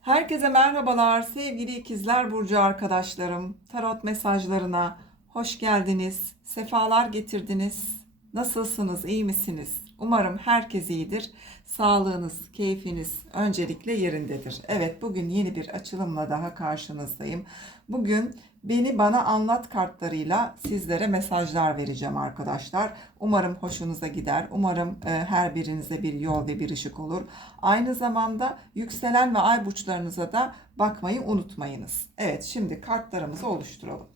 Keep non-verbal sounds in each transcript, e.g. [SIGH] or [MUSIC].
Herkese merhabalar sevgili ikizler burcu arkadaşlarım. Tarot mesajlarına hoş geldiniz. Sefalar getirdiniz. Nasılsınız? iyi misiniz? Umarım herkes iyidir. Sağlığınız, keyfiniz öncelikle yerindedir. Evet, bugün yeni bir açılımla daha karşınızdayım. Bugün beni bana anlat kartlarıyla sizlere mesajlar vereceğim arkadaşlar. Umarım hoşunuza gider. Umarım e, her birinize bir yol ve bir ışık olur. Aynı zamanda yükselen ve ay burçlarınıza da bakmayı unutmayınız. Evet, şimdi kartlarımızı oluşturalım.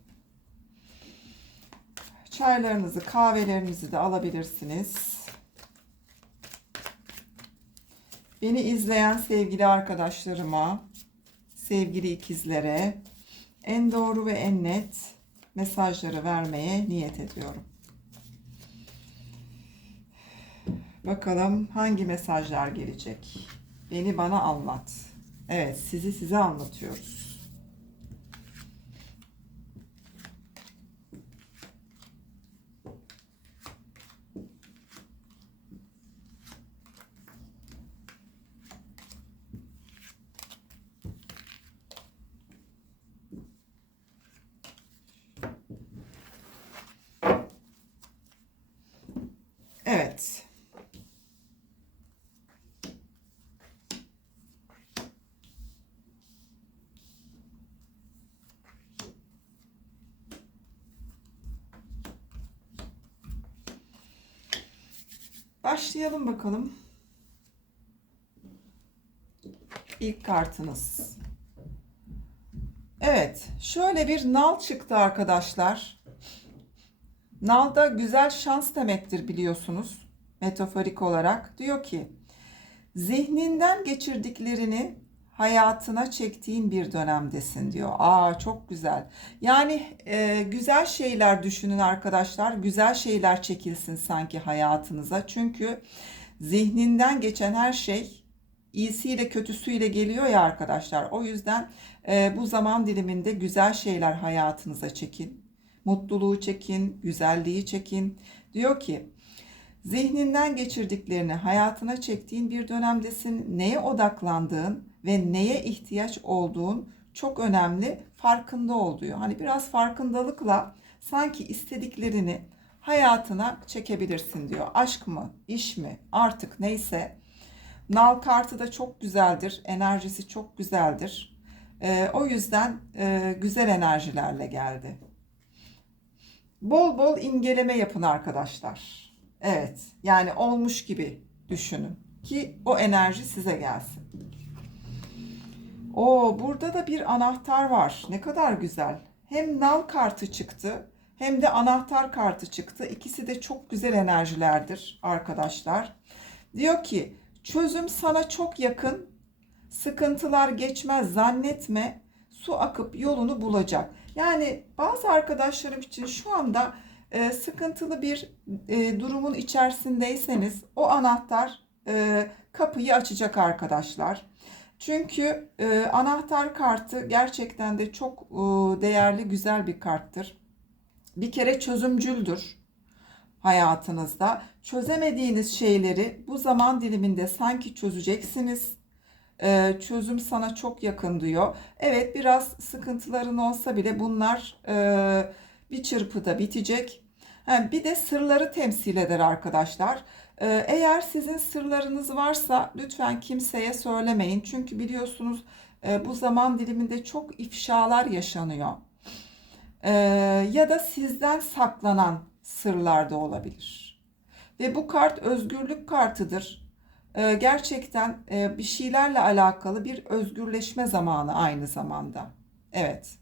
Çaylarınızı, kahvelerinizi de alabilirsiniz. Beni izleyen sevgili arkadaşlarıma, sevgili ikizlere en doğru ve en net mesajları vermeye niyet ediyorum. Bakalım hangi mesajlar gelecek? Beni bana anlat. Evet, sizi size anlatıyoruz. Evet. Başlayalım bakalım. İlk kartınız. Evet, şöyle bir nal çıktı arkadaşlar. Nal da güzel şans demektir biliyorsunuz. Metaforik olarak diyor ki zihninden geçirdiklerini hayatına çektiğin bir dönemdesin diyor. Aa çok güzel. Yani e, güzel şeyler düşünün arkadaşlar. Güzel şeyler çekilsin sanki hayatınıza. Çünkü zihninden geçen her şey iyisiyle kötüsüyle geliyor ya arkadaşlar. O yüzden e, bu zaman diliminde güzel şeyler hayatınıza çekin. Mutluluğu çekin, güzelliği çekin. Diyor ki zihninden geçirdiklerini hayatına çektiğin bir dönemdesin. Neye odaklandığın ve neye ihtiyaç olduğun çok önemli. Farkında ol diyor. Hani biraz farkındalıkla sanki istediklerini hayatına çekebilirsin diyor. Aşk mı, iş mi, artık neyse. Nal kartı da çok güzeldir. Enerjisi çok güzeldir. Ee, o yüzden e, güzel enerjilerle geldi. Bol bol imgeleme yapın arkadaşlar. Evet, yani olmuş gibi düşünün ki o enerji size gelsin. O burada da bir anahtar var. Ne kadar güzel. Hem nal kartı çıktı hem de anahtar kartı çıktı. İkisi de çok güzel enerjilerdir arkadaşlar. Diyor ki çözüm sana çok yakın. Sıkıntılar geçmez zannetme. Su akıp yolunu bulacak. Yani bazı arkadaşlarım için şu anda e, sıkıntılı bir e, durumun içerisindeyseniz o anahtar e, kapıyı açacak arkadaşlar. Çünkü e, anahtar kartı gerçekten de çok e, değerli, güzel bir karttır. Bir kere çözümcüldür hayatınızda. Çözemediğiniz şeyleri bu zaman diliminde sanki çözeceksiniz. E, çözüm sana çok yakın diyor. Evet biraz sıkıntıların olsa bile bunlar e, bir çırpıda bitecek. Bir de sırları temsil eder arkadaşlar. Ee, Eğer sizin sırlarınız varsa lütfen kimseye söylemeyin. Çünkü biliyorsunuz e, bu zaman diliminde çok ifşalar yaşanıyor. Ee, Ya da sizden saklanan sırlar da olabilir. Ve bu kart özgürlük kartıdır. Ee, Gerçekten e, bir şeylerle alakalı bir özgürleşme zamanı aynı zamanda. Evet.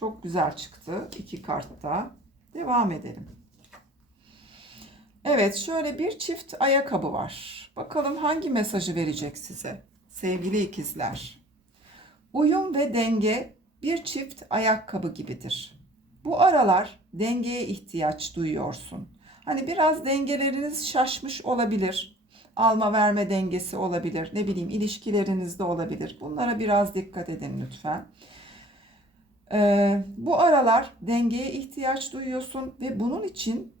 Çok güzel çıktı iki kartta. Devam edelim. Evet, şöyle bir çift ayakkabı var. Bakalım hangi mesajı verecek size sevgili ikizler. Uyum ve denge bir çift ayakkabı gibidir. Bu aralar dengeye ihtiyaç duyuyorsun. Hani biraz dengeleriniz şaşmış olabilir. Alma verme dengesi olabilir. Ne bileyim ilişkilerinizde olabilir. Bunlara biraz dikkat edin lütfen. Ee, bu aralar dengeye ihtiyaç duyuyorsun ve bunun için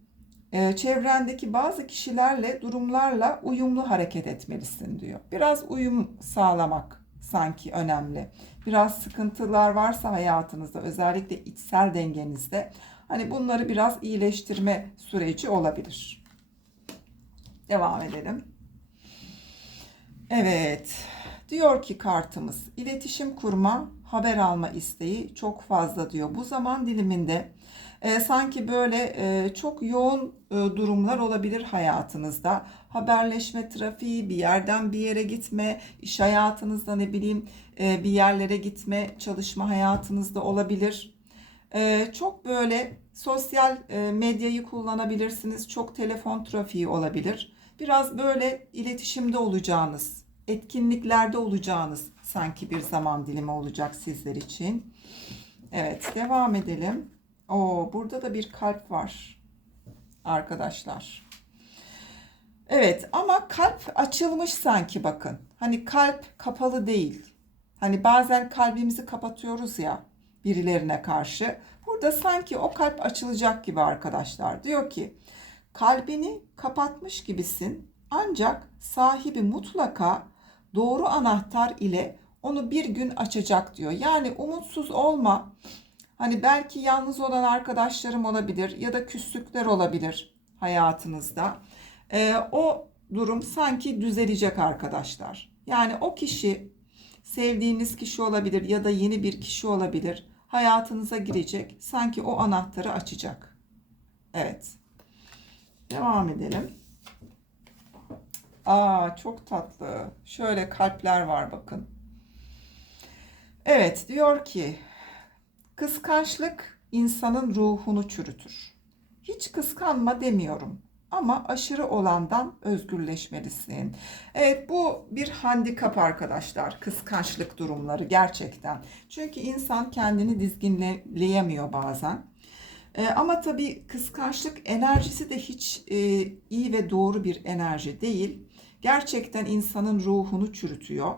çevrendeki bazı kişilerle, durumlarla uyumlu hareket etmelisin diyor. Biraz uyum sağlamak sanki önemli. Biraz sıkıntılar varsa hayatınızda özellikle içsel dengenizde hani bunları biraz iyileştirme süreci olabilir. Devam edelim. Evet. Diyor ki kartımız iletişim kurma, haber alma isteği çok fazla diyor. Bu zaman diliminde e, sanki böyle e, çok yoğun e, durumlar olabilir hayatınızda. Haberleşme trafiği, bir yerden bir yere gitme, iş hayatınızda ne bileyim e, bir yerlere gitme, çalışma hayatınızda olabilir. E, çok böyle sosyal e, medyayı kullanabilirsiniz. Çok telefon trafiği olabilir. Biraz böyle iletişimde olacağınız, etkinliklerde olacağınız sanki bir zaman dilimi olacak sizler için. Evet, devam edelim. Oo, burada da bir kalp var arkadaşlar. Evet ama kalp açılmış sanki bakın. Hani kalp kapalı değil. Hani bazen kalbimizi kapatıyoruz ya birilerine karşı. Burada sanki o kalp açılacak gibi arkadaşlar. Diyor ki kalbini kapatmış gibisin ancak sahibi mutlaka doğru anahtar ile onu bir gün açacak diyor. Yani umutsuz olma. Hani belki yalnız olan arkadaşlarım olabilir ya da küslükler olabilir hayatınızda. Ee, o durum sanki düzelecek arkadaşlar. Yani o kişi sevdiğiniz kişi olabilir ya da yeni bir kişi olabilir. Hayatınıza girecek. Sanki o anahtarı açacak. Evet. Devam edelim. Aa çok tatlı. Şöyle kalpler var bakın. Evet diyor ki kıskançlık insanın ruhunu çürütür. Hiç kıskanma demiyorum ama aşırı olandan özgürleşmelisin. Evet bu bir handikap arkadaşlar. Kıskançlık durumları gerçekten. Çünkü insan kendini dizginleyemiyor bazen. E, ama tabii kıskançlık enerjisi de hiç e, iyi ve doğru bir enerji değil. Gerçekten insanın ruhunu çürütüyor.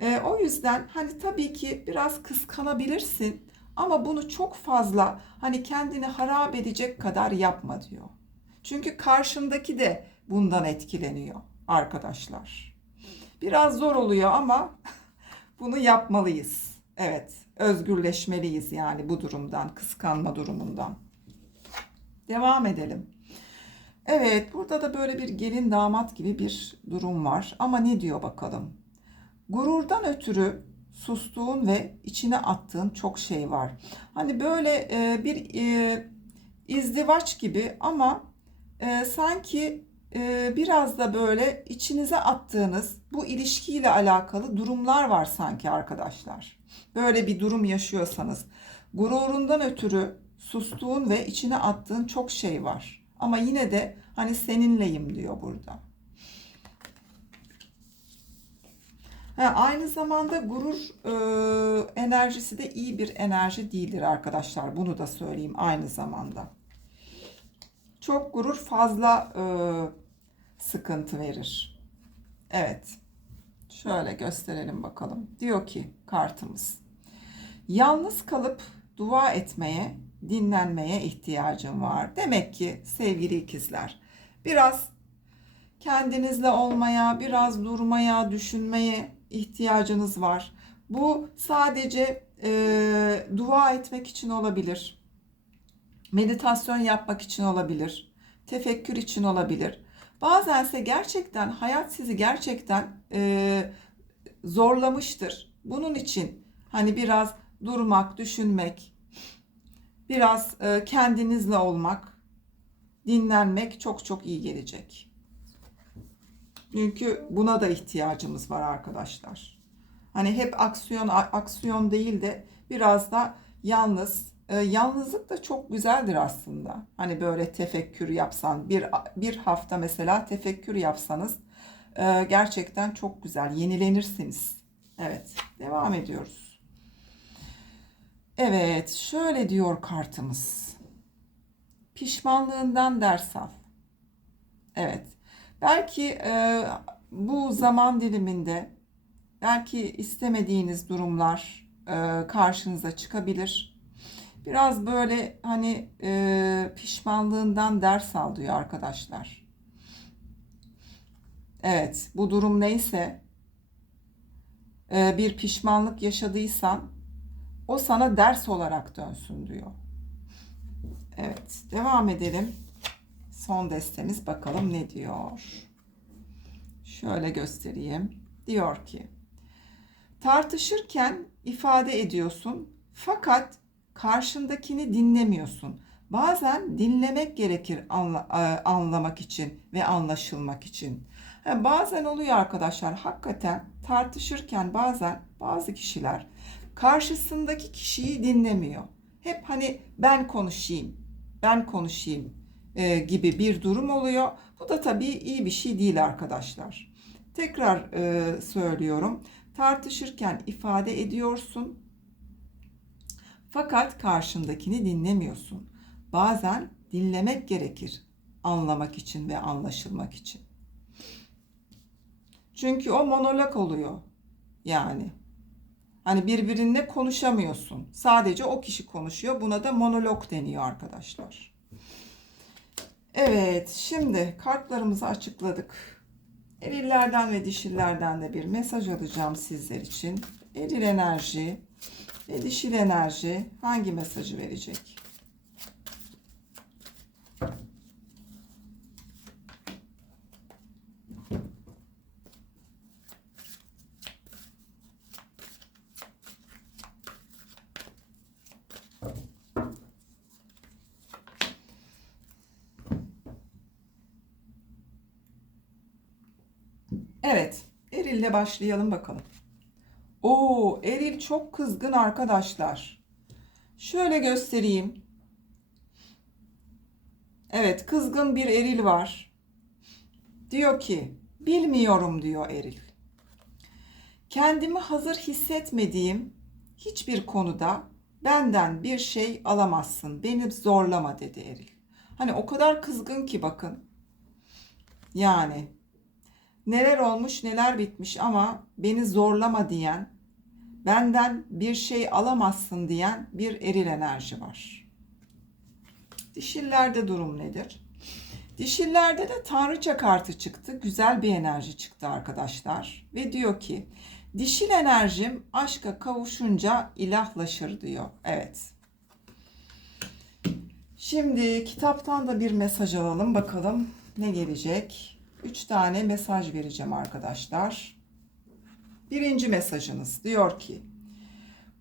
E, o yüzden hani tabii ki biraz kıskanabilirsin ama bunu çok fazla hani kendini harap edecek kadar yapma diyor. Çünkü karşındaki de bundan etkileniyor arkadaşlar. Biraz zor oluyor ama [LAUGHS] bunu yapmalıyız. Evet, özgürleşmeliyiz yani bu durumdan, kıskanma durumundan. Devam edelim. Evet, burada da böyle bir gelin damat gibi bir durum var. Ama ne diyor bakalım? Gururdan ötürü sustuğun ve içine attığın çok şey var. Hani böyle e, bir e, izdivaç gibi ama e, sanki e, biraz da böyle içinize attığınız bu ilişkiyle alakalı durumlar var sanki arkadaşlar. Böyle bir durum yaşıyorsanız gururundan ötürü sustuğun ve içine attığın çok şey var. Ama yine de hani seninleyim diyor burada. Ha, aynı zamanda gurur e, enerjisi de iyi bir enerji değildir arkadaşlar. Bunu da söyleyeyim aynı zamanda. Çok gurur fazla e, sıkıntı verir. Evet. Şöyle gösterelim bakalım. Diyor ki kartımız. Yalnız kalıp dua etmeye, dinlenmeye ihtiyacım var. Demek ki sevgili ikizler biraz kendinizle olmaya, biraz durmaya, düşünmeye ihtiyacınız var. Bu sadece e, dua etmek için olabilir. Meditasyon yapmak için olabilir. Tefekkür için olabilir. Bazense gerçekten hayat sizi gerçekten e, zorlamıştır. Bunun için hani biraz durmak, düşünmek, biraz e, kendinizle olmak, dinlenmek çok çok iyi gelecek. Çünkü buna da ihtiyacımız var arkadaşlar. Hani hep aksiyon aksiyon değil de biraz da yalnız e, yalnızlık da çok güzeldir aslında. Hani böyle tefekkür yapsan bir bir hafta mesela tefekkür yapsanız e, gerçekten çok güzel yenilenirsiniz. Evet devam ediyoruz. Evet şöyle diyor kartımız. Pişmanlığından ders al. Evet Belki e, bu zaman diliminde belki istemediğiniz durumlar e, karşınıza çıkabilir. Biraz böyle hani e, pişmanlığından ders al diyor arkadaşlar. Evet bu durum neyse e, bir pişmanlık yaşadıysan o sana ders olarak dönsün diyor. Evet, devam edelim. Son destemiz bakalım ne diyor. Şöyle göstereyim. Diyor ki tartışırken ifade ediyorsun fakat karşındakini dinlemiyorsun. Bazen dinlemek gerekir e, anlamak için ve anlaşılmak için. Ha, bazen oluyor arkadaşlar hakikaten tartışırken bazen bazı kişiler karşısındaki kişiyi dinlemiyor. Hep hani ben konuşayım, ben konuşayım e, gibi bir durum oluyor. Bu da tabii iyi bir şey değil arkadaşlar. Tekrar e, söylüyorum. Tartışırken ifade ediyorsun. Fakat karşındakini dinlemiyorsun. Bazen dinlemek gerekir anlamak için ve anlaşılmak için. Çünkü o monolog oluyor. Yani hani birbirinle konuşamıyorsun. Sadece o kişi konuşuyor. Buna da monolog deniyor arkadaşlar. Evet, şimdi kartlarımızı açıkladık. Erillerden ve dişillerden de bir mesaj alacağım sizler için. Eril enerji ve dişil enerji hangi mesajı verecek? Evet, Eril'le başlayalım bakalım. Oo, Eril çok kızgın arkadaşlar. Şöyle göstereyim. Evet, kızgın bir Eril var. Diyor ki, bilmiyorum diyor Eril. Kendimi hazır hissetmediğim hiçbir konuda benden bir şey alamazsın. Beni zorlama dedi Eril. Hani o kadar kızgın ki bakın. Yani neler olmuş neler bitmiş ama beni zorlama diyen, benden bir şey alamazsın diyen bir eril enerji var. Dişillerde durum nedir? Dişillerde de tanrıça kartı çıktı. Güzel bir enerji çıktı arkadaşlar. Ve diyor ki dişil enerjim aşka kavuşunca ilahlaşır diyor. Evet. Şimdi kitaptan da bir mesaj alalım bakalım ne gelecek. 3 tane mesaj vereceğim arkadaşlar. Birinci mesajınız diyor ki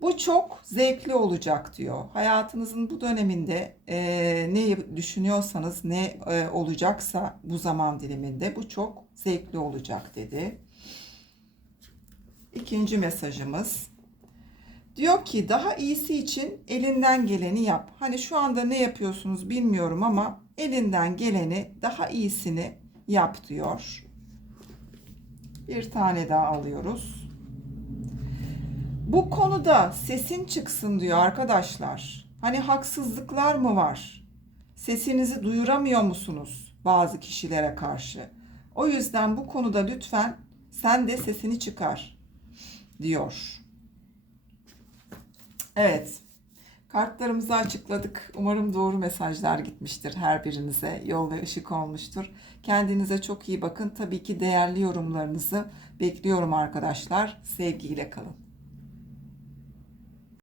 bu çok zevkli olacak diyor. Hayatınızın bu döneminde e, ne düşünüyorsanız ne e, olacaksa bu zaman diliminde bu çok zevkli olacak dedi. İkinci mesajımız diyor ki daha iyisi için elinden geleni yap. Hani şu anda ne yapıyorsunuz bilmiyorum ama elinden geleni daha iyisini yap diyor. Bir tane daha alıyoruz. Bu konuda sesin çıksın diyor arkadaşlar. Hani haksızlıklar mı var? Sesinizi duyuramıyor musunuz bazı kişilere karşı? O yüzden bu konuda lütfen sen de sesini çıkar diyor. Evet. Kartlarımızı açıkladık. Umarım doğru mesajlar gitmiştir her birinize. Yol ve ışık olmuştur. Kendinize çok iyi bakın. Tabii ki değerli yorumlarınızı bekliyorum arkadaşlar. Sevgiyle kalın.